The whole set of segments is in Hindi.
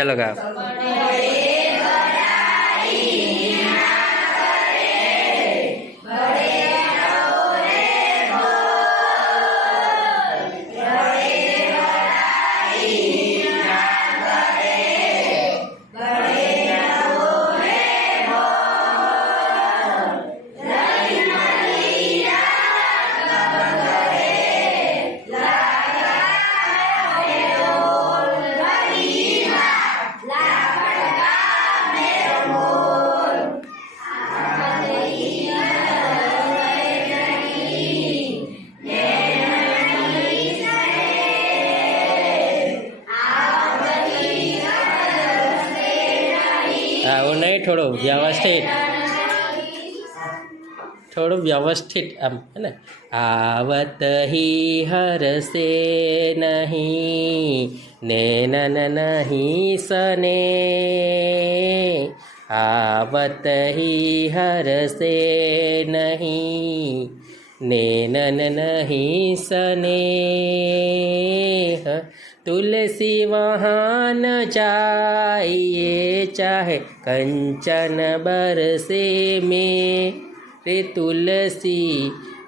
चलो गाओ। આવું નહીં, થોડું વ્યवस्थित આમ હે ને। आवत ही हरसे नहीं नैनन नहीं सने, आवत ही हरसे नहीं नैनन नहीं सने। तुलसी वहाँ न जाइए चाहे कंचन बरसे में, रे तुलसी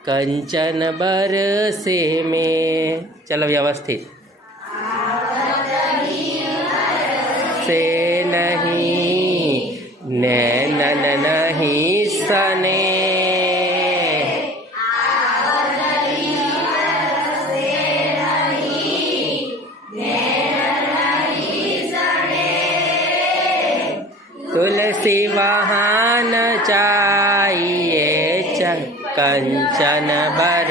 कंचन बरसे में। चलो व्यवस्थित। से नहीं नैनन नहीं सने, तुलसी वहाँ न चाहिए कंचन बर